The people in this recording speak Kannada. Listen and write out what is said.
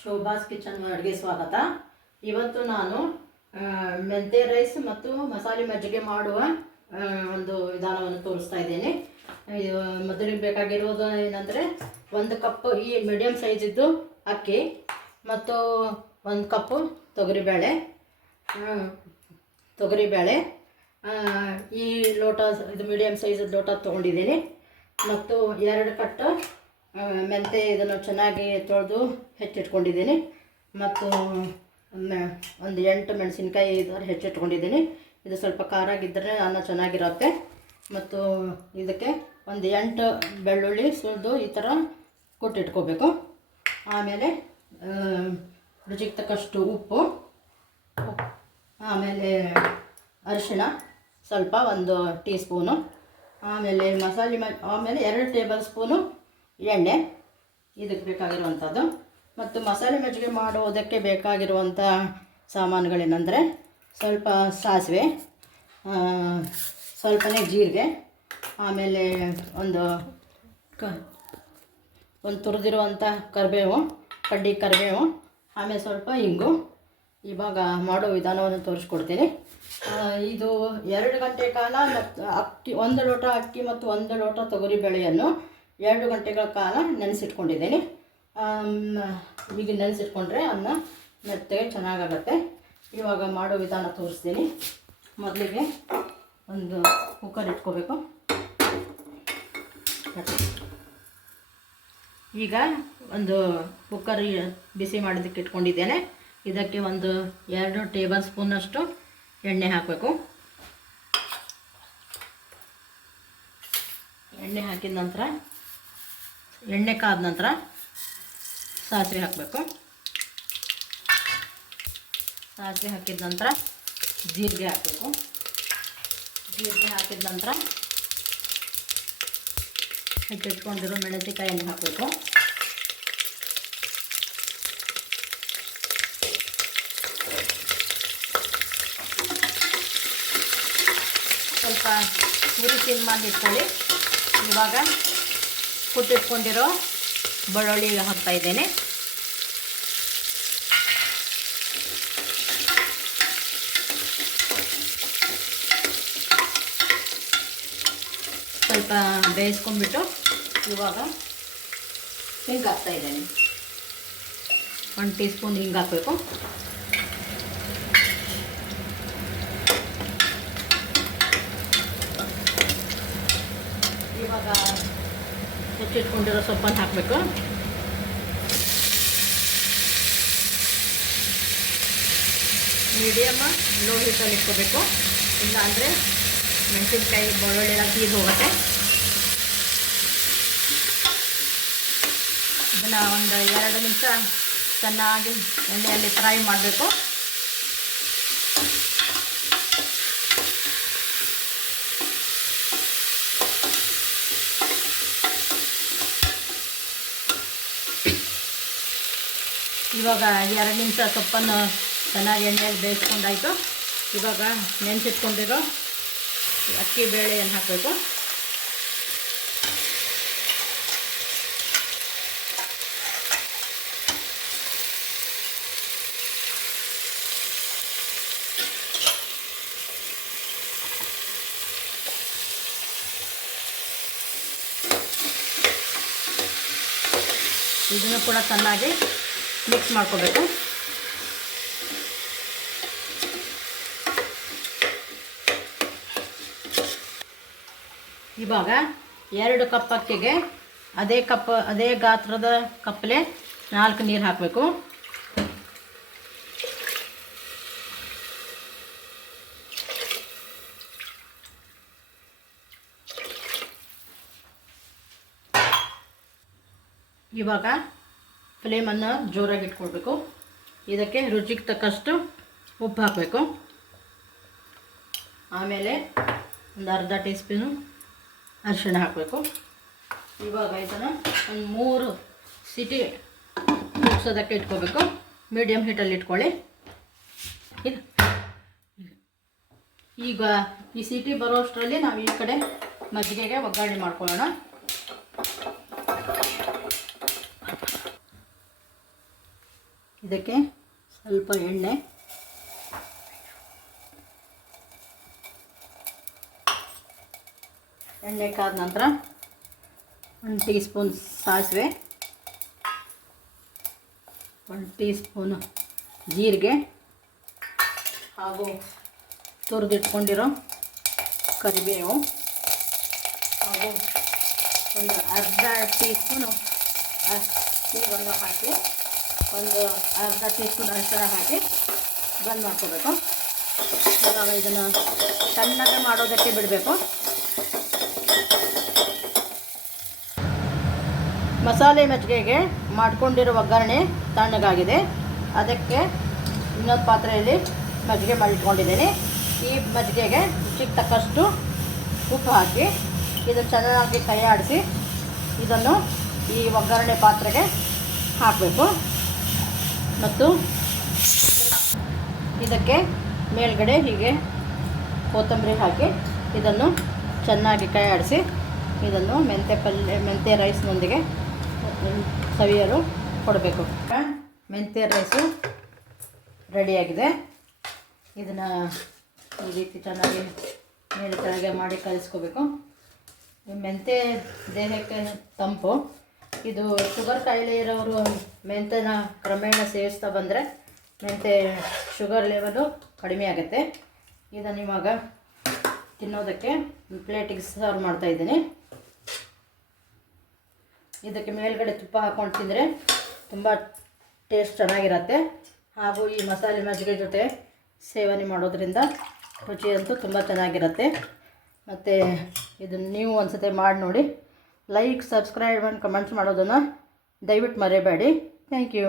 ಶೋಭಾಸ್ ಕಿಚನ್ ಅಡುಗೆ ಸ್ವಾಗತ. ಇವತ್ತು ನಾನು ಮೆಂತೆ ರೈಸ್ ಮತ್ತು ಮಸಾಲೆ ಮಜ್ಜಿಗೆ ಮಾಡುವ ಒಂದು ವಿಧಾನವನ್ನು ತೋರಿಸ್ತಾ ಇದ್ದೇನೆ. ಇದು ಮೊದಲಿಗೆ ಬೇಕಾಗಿರೋದು ಏನಂದರೆ, ಒಂದು ಕಪ್ ಈ ಮೀಡಿಯಮ್ ಸೈಜಿದ್ದು ಅಕ್ಕಿ ಮತ್ತು ಒಂದು ಕಪ್ಪು ತೊಗರಿಬೇಳೆ ತೊಗರಿಬೇಳೆ ಈ ಲೋಟ, ಇದು ಮೀಡಿಯಮ್ ಸೈಜ್ ಲೋಟ ತೊಗೊಂಡಿದ್ದೀನಿ. ಮತ್ತು ಎರಡು ಕಟ್ಟು ಮೆಂತೆ ಇದನ್ನು ಚೆನ್ನಾಗಿ ತೊಳೆದು ಹೆಚ್ಚಿಟ್ಕೊಂಡಿದ್ದೀನಿ. ಮತ್ತು ಒಂದು ಎಂಟು ಮೆಣಸಿನ್ಕಾಯಿ ಇದರ ಹೆಚ್ಚಿಟ್ಕೊಂಡಿದ್ದೀನಿ. ಇದು ಸ್ವಲ್ಪ ಖಾರ ಆಗಿದ್ದರೆ ಅನ್ನ ಚೆನ್ನಾಗಿರುತ್ತೆ. ಮತ್ತು ಇದಕ್ಕೆ ಒಂದು ಎಂಟು ಬೆಳ್ಳುಳ್ಳಿ ಸುಲಿದು ಈ ಥರ ಕೊಟ್ಟಿಟ್ಕೋಬೇಕು. ಆಮೇಲೆ ರುಚಿಗೆ ತಕ್ಕಷ್ಟು ಉಪ್ಪು. ಆಮೇಲೆ ಅರಿಶಿಣ, ಸ್ವಲ್ಪ ಒಂದು ಟೀ ಸ್ಪೂನು ಆಮೇಲೆ ಮಸಾಲೆ ಆಮೇಲೆ ಎರಡು ಟೇಬಲ್ ಸ್ಪೂನು ಎಣ್ಣೆ ಇದಕ್ಕೆ ಬೇಕಾಗಿರುವಂಥದ್ದು. ಮತ್ತು ಮಸಾಲೆ ಮಜ್ಜಿಗೆ ಮಾಡುವುದಕ್ಕೆ ಬೇಕಾಗಿರುವಂಥ ಸಾಮಾನುಗಳೇನೆಂದರೆ ಸ್ವಲ್ಪ ಸಾಸಿವೆ ಸ್ವಲ್ಪನೇ ಜೀರಿಗೆ, ಆಮೇಲೆ ಒಂದು ಕ, ಒಂದು ತುರಿದಿರುವಂಥ ಕರಿಬೇವು, ಕಡ್ಡಿ ಕರಿಬೇವು, ಆಮೇಲೆ ಸ್ವಲ್ಪ ಇಂಗು. ಇವಾಗ ಮಾಡೋ ವಿಧಾನವನ್ನು ತೋರಿಸ್ಕೊಡ್ತೀನಿ. ಇದು ಎರಡು ಗಂಟೆ ಕಾಲ ಮತ್ತು ಅಕ್ಕಿ, ಒಂದು ಲೋಟ ಅಕ್ಕಿ ಮತ್ತು ಒಂದು ಲೋಟ ತೊಗರಿ ಬೇಳೆಯನ್ನು ಎರಡು ಗಂಟೆಗಳ ಕಾಲ ನೆನೆಸಿಟ್ಕೊಂಡಿದ್ದೀನಿ. ಈಗ ನೆನೆಸಿಟ್ಕೊಂಡ್ರೆ ಅನ್ನ ಮೆತ್ತಗೆ ಚೆನ್ನಾಗಾಗತ್ತೆ. ಇವಾಗ ಮಾಡೋ ವಿಧಾನ ತೋರಿಸ್ತೀನಿ. ಮೊದಲಿಗೆ ಒಂದು ಕುಕ್ಕರ್ ಇಟ್ಕೋಬೇಕು. ಈಗ ಒಂದು ಕುಕ್ಕರ್ ಬಿಸಿ ಮಾಡೋದಕ್ಕೆ ಇಟ್ಕೊಂಡಿದ್ದೇನೆ. ಇದಕ್ಕೆ ಒಂದು ಎರಡು ಟೇಬಲ್ ಸ್ಪೂನಷ್ಟು ಎಣ್ಣೆ ಹಾಕಬೇಕು. ಎಣ್ಣೆ ಹಾಕಿದ ನಂತರ ಎಣ್ಣೆ ಕಾದ ನಂತರ ಸಾಸಿವೆ ಹಾಕಬೇಕು. ಸಾಸಿವೆ ಹಾಕಿದ ನಂತರ ಜೀರಿಗೆ ಹಾಕಬೇಕು. ಜೀರಿಗೆ ಹಾಕಿದ ನಂತರ ಹೆಚ್ಚಿಟ್ಕೊಂಡಿರೋ ಮೆಣಸಿಕಾಯನ್ನು ಹಾಕಬೇಕು. ಸ್ವಲ್ಪ ಹುರಿ ಸಿಮ್ ಮಾಡಿ ಇಟ್ಕೊಳ್ಳಿ ಇವಾಗ ಕುಟ್ಟಿಟ್ಕೊಂಡಿರೋ ಬೆಳ್ಳುಳ್ಳಿ ಹಾಕ್ತಾ ಇದ್ದೇನೆ. ಸ್ವಲ್ಪ ಬೇಯಿಸ್ಕೊಂಡ್ಬಿಟ್ಟು ಇವಾಗ ಹಿಂಗೆ ಹಾಕ್ತಾ ಇದ್ದೇನೆ. ಒಂದು ಟೀ ಸ್ಪೂನ್ ಹಿಂಗೆ ಹಾಕಬೇಕು ಇವಾಗ ಹೆಚ್ಚಿಟ್ಕೊಂಡಿರೋ ಸೊಪ್ಪನ್ನು ಹಾಕಬೇಕು. ಮೀಡಿಯಮ್ ಲೋ ಹೀಟಲ್ಲಿ ಇಟ್ಕೋಬೇಕು. ಇಲ್ಲ ಅಂದರೆ ಮೆಣಸಿನ್ಕಾಯಿ, ಬೆಳ್ಳುಳ್ಳಿ ಎಲ್ಲ ತೀರ್ ಹೋಗುತ್ತೆ. ಇದನ್ನು ಒಂದು ಎರಡು ನಿಮಿಷ ಚೆನ್ನಾಗಿ ಎಣ್ಣೆಯಲ್ಲಿ ಫ್ರೈ ಮಾಡಬೇಕು. ಇವಾಗ ಎರಡು ನಿಮಿಷ ಸೊಪ್ಪನ್ನು ಚೆನ್ನಾಗಿ ಎಣ್ಣೆಯಲ್ಲಿ ಬೇಯಿಸ್ಕೊಂಡಾಯಿತು. ಇವಾಗ ನೆನೆಸಿಟ್ಕೊಂಡಿರೋ ಅಕ್ಕಿ ಬೇಳೆಯನ್ನು ಹಾಕಬೇಕು. ಇದನ್ನು ಕೂಡ ಚೆನ್ನಾಗಿ ಮಿಕ್ಸ್ ಮಾಡ್ಕೋಬೇಕು. ಇವಾಗ ಎರಡು ಕಪ್ ಅಕ್ಕಿಗೆ ಅದೇ ಕಪ್, ಅದೇ ಗಾತ್ರದ ಕಪ್ಪಲೆ ನಾಲ್ಕು ನೀರು ಹಾಕಬೇಕು. ಇವಾಗ ಫ್ಲೇಮನ್ನು ಜೋರಾಗಿ ಇಟ್ಕೊಳ್ಬೇಕು. ಇದಕ್ಕೆ ರುಚಿಗೆ ತಕ್ಕಷ್ಟು ಉಪ್ಪು ಹಾಕಬೇಕು. ಆಮೇಲೆ ಒಂದು ಅರ್ಧ ಟೀ ಸ್ಪೂನು ಅರಿಶಿಣ ಹಾಕಬೇಕು. ಇವಾಗ ಇದನ್ನು ಒಂದು ಮೂರು ಸಿಟಿ ಕುಗ್ಸೋದಕ್ಕೆ ಇಟ್ಕೋಬೇಕು ಮೀಡಿಯಮ್ ಹೀಟಲ್ಲಿ ಇಟ್ಕೊಳ್ಳಿ. ಈಗ ಈ ಸಿಟಿ ಬರೋಷ್ಟರಲ್ಲಿ ನಾವು ಈ ಕಡೆ ಮಜ್ಜಿಗೆಗೆ ಒಗ್ಗರಣೆ ಮಾಡ್ಕೊಳ್ಳೋಣ. ಇದಕ್ಕೆ ಸ್ವಲ್ಪ ಎಣ್ಣೆ. ಎಣ್ಣೆ ಕಾದ ನಂತರ ಒಂದು ಟೀ ಸ್ಪೂನ್ ಸಾಸಿವೆ, ಒಂದು ಟೀ ಸ್ಪೂನು ಜೀರಿಗೆ ಹಾಗೂ ತುರಿದಿಟ್ಕೊಂಡಿರೋ ಕರಿಬೇವು ಹಾಗೂ ಒಂದು ಅರ್ಧ ಟೀ ಸ್ಪೂನು ಹಾಕಿ ಒಂದು ಅರ್ಧ ಟೀ ಸ್ಪೂನ್ ಅಷ್ಟರ ಹಾಕಿ ಬಂದ್ ಮಾಡ್ಕೋಬೇಕು. ಇವಾಗ ಇದನ್ನು ಸಣ್ಣಗೆ ಮಾಡೋದಕ್ಕೆ ಬಿಡಬೇಕು. ಮಸಾಲೆ ಮಜ್ಜಿಗೆಗೆ ಮಾಡಿಕೊಂಡಿರೋ ಒಗ್ಗರಣೆ ತಣ್ಣಗಾಗಿದೆ. ಅದಕ್ಕೆ ಇನ್ನೊಂದು ಪಾತ್ರೆಯಲ್ಲಿ ಮಜ್ಜಿಗೆ ಮಾಡಿಟ್ಕೊಂಡಿದ್ದೀನಿ. ಈ ಮಜ್ಜಿಗೆಗೆ ರುಚಿಗೆ ತಕ್ಕಷ್ಟು ಉಪ್ಪು ಹಾಕಿ ಇದನ್ನು ಚೆನ್ನಾಗಿ ಕೈ ಆಡಿಸಿ ಇದನ್ನು ಈ ಒಗ್ಗರಣೆ ಪಾತ್ರೆಗೆ ಹಾಕಬೇಕು. ಮತ್ತು ಇದಕ್ಕೆ ಮೇಲ್ಗಡೆ ಹೀಗೆ ಕೊತ್ತಂಬರಿ ಹಾಕಿ ಇದನ್ನು ಚೆನ್ನಾಗಿ ಕೈ ಆಡಿಸಿ ಇದನ್ನು ಮೆಂತೆ ಪಲ್ಯ ಮೆಂತ್ಯ ರೈಸ್ನೊಂದಿಗೆ ಸವಿಯಲು ಕೊಡಬೇಕು. ಮೆಂತ್ಯ ರೈಸು ರೆಡಿಯಾಗಿದೆ. ಇದನ್ನು ಈ ರೀತಿ ಚೆನ್ನಾಗಿ ಮೇಲೆ ಕೆಳಗೆ ಮಾಡಿ ಕಲಿಸ್ಕೋಬೇಕು. ಮೆಂತೆ ದೇಹಕ್ಕೆ ತಂಪು ಇದು ಶುಗರ್ ಕಾಯಿಲೆ ಇರೋರು ಮೆಂತೆನ ಕ್ರಮೇಣ ಸೇವಿಸ್ತಾ ಬಂದರೆ ಮೆಂತೆ ಶುಗರ್ ಲೆವೆಲು ಕಡಿಮೆ ಆಗುತ್ತೆ. ಇದನ್ನು ಇವಾಗ ತಿನ್ನೋದಕ್ಕೆ ಪ್ಲೇಟಿಗೆ ಸರ್ವ್ ಮಾಡ್ತಾ ಇದ್ದೀನಿ. ಇದಕ್ಕೆ ಮೇಲ್ಗಡೆ ತುಪ್ಪ ಹಾಕ್ಕೊಂಡು ತಿಂದರೆ ತುಂಬ ಟೇಸ್ಟ್ ಚೆನ್ನಾಗಿರತ್ತೆ. ಹಾಗೂ ಈ ಮಸಾಲೆ ಮಜ್ಜಿಗೆ ಜೊತೆ ಸೇವನೆ ಮಾಡೋದ್ರಿಂದ ರುಚಿಯಂತೂ ತುಂಬ ಚೆನ್ನಾಗಿರುತ್ತೆ. ಮತ್ತು ಇದನ್ನು ನೀವು ಒಂದು ಸತಿ ಮಾಡಿ ನೋಡಿ. ಲೈಕ್ ಸಬ್ಸ್ಕ್ರೈಬ್ ಆ್ಯಂಡ್ ಕಮೆಂಟ್ಸ್ ಮಾಡೋದನ್ನು ದಯವಿಟ್ಟು ಮರೆಯಬೇಡಿ ಥ್ಯಾಂಕ್ ಯು